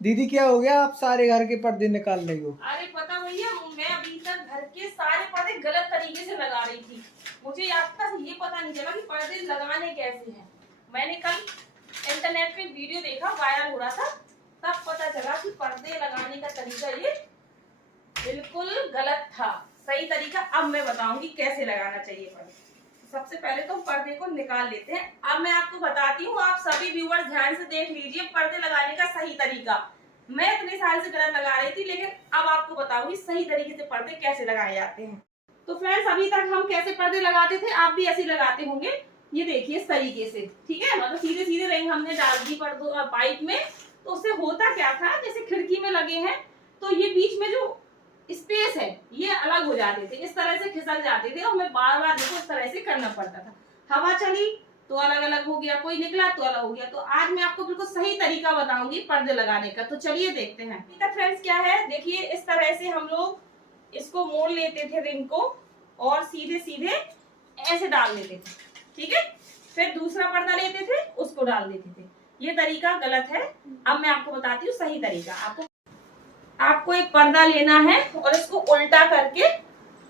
दीदी क्या हो गया, आप सारे घर के पर्दे निकाल रही हो? अरे पता भैया, मैं अभी तक घर के सारे पर्दे गलत तरीके से लगा रही थी। मुझे आज तक ये पता नहीं चला कि पर्दे लगाने कैसे हैं। मैंने कल इंटरनेट पे वीडियो देखा, वायरल हो रहा था, तब पता चला कि पर्दे लगाने का तरीका ये बिल्कुल गलत था। सही तरीका अब मैं बताऊंगी कैसे लगाना चाहिए पर्दे। सबसे पहले तो पर्दे को निकाल लेते हैं। अब मैं आपको बताती हूँ, आप सभी व्यूअर्स ध्यान से देख लीजिए पर्दे लगाने का सही तरीका। मैं इतने साल से गलत लगा रही थी, लेकिन अब आपको बताऊंगी सही तरीके से पर्दे कैसे लगाए जाते हैं। तो फ्रेंड्स, अभी तक हम कैसे पर्दे लगाते थे, आप भी ऐसे लगाते होंगे। ये देखिए इस तरीके से, ठीक है, मतलब सीधे सीधे रिंग हमने डाल दी पर्दों पाइप में। तो उससे होता क्या था, जैसे खिड़की में लगे हैं तो ये बीच में जो स्पेस है ये अलग हो जाते थे, इस तरह से खिसक जाते थे और हमें बार बार देखो इस तरह से करना पड़ता था। हवा चली तो अलग अलग हो गया, कोई निकला तो अलग हो गया। तो आज मैं आपको बिल्कुल सही तरीका बताऊंगी पर्दे लगाने का। तो चलिए देखते हैं। फ्रेंड्स क्या है, देखिए इस तरह से हम लोग इसको मोड़ लेते थे रिंग को और सीधे सीधे ऐसे डाल देते थे, ठीक है। फिर दूसरा पर्दा लेते थे, उसको डाल देते थे। ये तरीका गलत है। अब मैं आपको बताती हूँ सही तरीका। आपको एक पर्दा लेना है और इसको उल्टा करके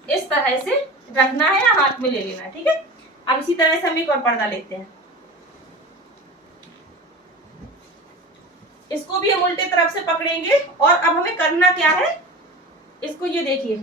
इस तरह से रखना है या हाथ में ले लेना है, ठीक है। अब इसी तरह से हम एक और पर्दा लेते हैं, इसको भी हम उल्टे तरफ से पकड़ेंगे और अब हमें करना क्या है, इसको ये देखिए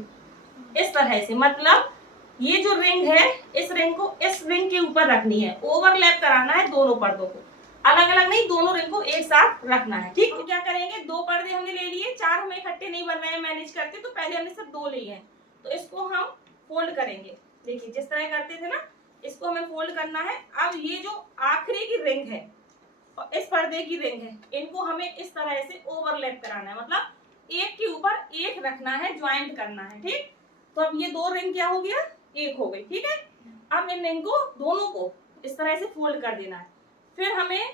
इस तरह से, मतलब ये जो रिंग है इस रिंग को इस रिंग के ऊपर रखनी है, ओवरलैप कराना है दोनों पर्दों को, अलग अलग नहीं, दोनों रिंग को एक साथ रखना है, ठीक। तो क्या करेंगे, दो पर्दे हमने ले लिए, चार हमें इकट्ठे नहीं बन रहे हैं मैनेज करके, तो पहले हमने सिर्फ दो लिए हैं। तो इसको हम फोल्ड करेंगे, देखिए जिस तरह करते थे ना, इसको हमें फोल्ड करना है। अब ये जो आखिरी की रिंग है और इस पर्दे की रिंग है, इनको हमें इस तरह से ओवरलैप कराना है, मतलब एक के ऊपर एक रखना है, ज्वाइंट करना है, ठीक। तो अब ये दो रिंग क्या हो गया, एक हो गई, ठीक है। अब इन रिंग को दोनों को इस तरह से फोल्ड कर देना है, फिर हमें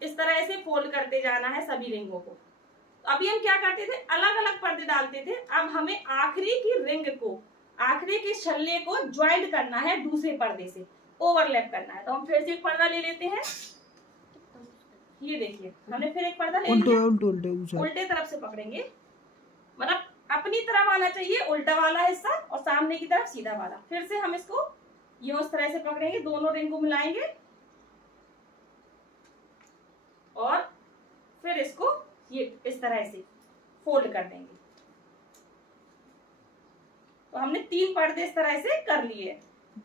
इस तरह से फोल्ड करते जाना है सभी रिंगों को। अभी हम क्या करते थे, अलग अलग पर्दे डालते थे, अब हमें आखिरी की रिंग को, आखिरी के छल्ले को ज्वाइंट करना है दूसरे पर्दे से, ओवरलैप करना है। तो हम फिर से एक पर्दा ले लेते हैं, ये देखिए हमने फिर एक पर्दा ले लिया, उल्टे तरफ से पकड़ेंगे, मतलब अपनी तरफ आना चाहिए उल्टा वाला हिस्सा और सामने की तरफ सीधा वाला। फिर से हम इसको ये उस तरह से पकड़ेंगे, दोनों रिंग को मिलाएंगे और फिर इसको ये इस तरह से फोल्ड कर देंगे। तो हमने तीन पर्दे इस तरह से कर लिए।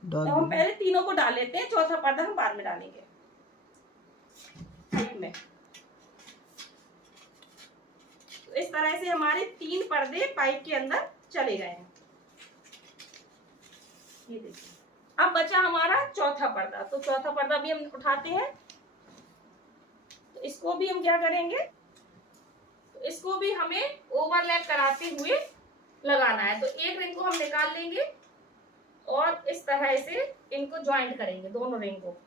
तो हम पहले तीनों को डाल लेते हैं, चौथा पर्दा हम बाद में डालेंगे में। तो इस तरह से हमारे तीन पर्दे पाइप के अंदर चले गए हैं, ये देखिए। अब बचा हमारा चौथा पर्दा, तो चौथा पर्दा भी हम उठाते हैं। तो इसको भी हम क्या करेंगे, तो इसको भी हमें ओवरलैप कराते हुए लगाना है। तो एक रिंग को हम निकाल लेंगे और इस तरह से इनको ज्वाइंट करेंगे दोनों रिंग को,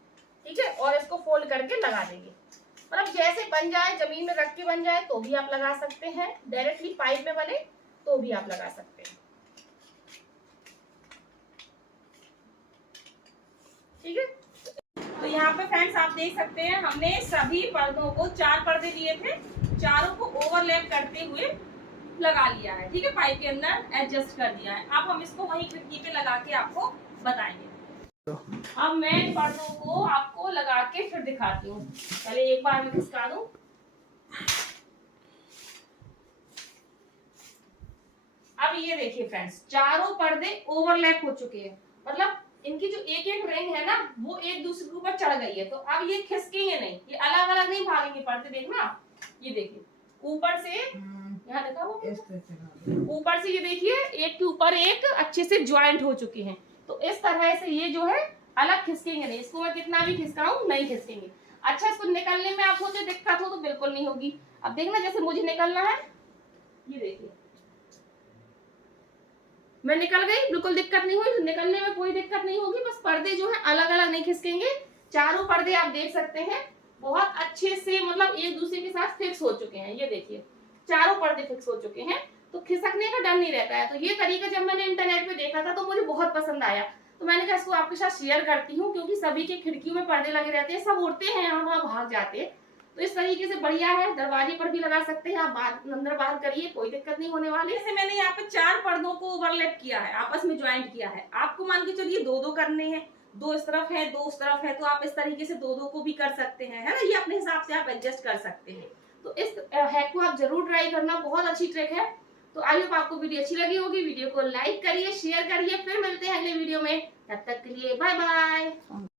ठीक है, और इसको फोल्ड करके लगा देंगे। मतलब जैसे बन जाए, जमीन में रख के बन जाए तो भी आप लगा सकते हैं, डायरेक्टली पाइप में बने तो भी आप लगा सकते हैं, ठीक है। तो यहाँ पे फ्रेंड्स आप देख सकते हैं, हमने सभी पर्दों को, चार पर्दे लिए थे, चारों को ओवरलैप करते हुए लगा लिया है, ठीक है, पाइप के अंदर एडजस्ट कर दिया है। अब हम इसको वहीं खिड़की पे लगा के आपको बताएंगे। अब मैं पर्दों को आपको लगा के फिर दिखाती हूँ, पहले एक बार मैं खिसका दूं। अब ये देखिए फ्रेंड्स, चारों पर्दे ओवरलैप हो चुके हैं, मतलब इनकी जो एक एक रिंग है ना वो एक दूसरे के ऊपर चढ़ गई है। तो अब ये खिसकेंगे नहीं, ये अलग अलग नहीं भागेंगे पर्दे, देखना, ये देखिए ऊपर से, यहाँ देखा वो ऊपर से, ये देखिए एक के ऊपर एक अच्छे से ज्वाइंट हो चुके हैं। तो इस तरह से ये जो है अलग खिसकेंगे नहीं, इसको मैं कितना भी खिसकाऊं नहीं खिसकेंगे। अच्छा, इसको निकलने में आपको जो दिक्कत हो तो बिल्कुल नहीं होगी। अब देखना, जैसे मुझे निकलना है, ये देखिए मैं निकल गई, बिल्कुल दिक्कत नहीं हुई, निकलने में कोई दिक्कत नहीं होगी। बस पर्दे जो है अलग अलग नहीं खिसकेंगे। चारों पर्दे आप देख सकते हैं बहुत अच्छे से, मतलब एक दूसरे के साथ फिक्स हो चुके हैं, ये देखिए चारों पर्दे फिक्स हो चुके हैं, तो खिसकने का डर नहीं रहता है। तो ये तरीका जब मैंने इंटरनेट पे देखा था तो मुझे बहुत पसंद आया, तो मैंने कहा इसको आपके साथ शेयर करती हूँ, क्योंकि सभी के खिड़कियों में पर्दे लगे रहते हैं, सब उड़ते हैं यहाँ वहाँ भाग जाते हैं, तो इस तरीके से बढ़िया है, दरवाजे पर भी लगा सकते हैं आप, बाहर अंदर बाहर करिए, कोई दिक्कत नहीं होने वाली। जैसे मैंने यहाँ पे 4 पर्दों को ओवरलैप किया है, आपस में ज्वाइंट किया है। आपको मान के चलिए 2-2 करने हैं, 2 इस तरफ है 2 उस तरफ है, तो आप इस तरीके से 2-2 को भी कर सकते हैं, है ना। ये अपने हिसाब से आप एडजस्ट कर सकते हैं। तो इस हैक को आप जरूर ट्राई करना, बहुत अच्छी ट्रिक है। तो आई होप आपको वीडियो अच्छी लगी होगी। वीडियो को लाइक करिए, शेयर करिए, फिर मिलते हैं अगले वीडियो में। तब तक के लिए बाय बाय।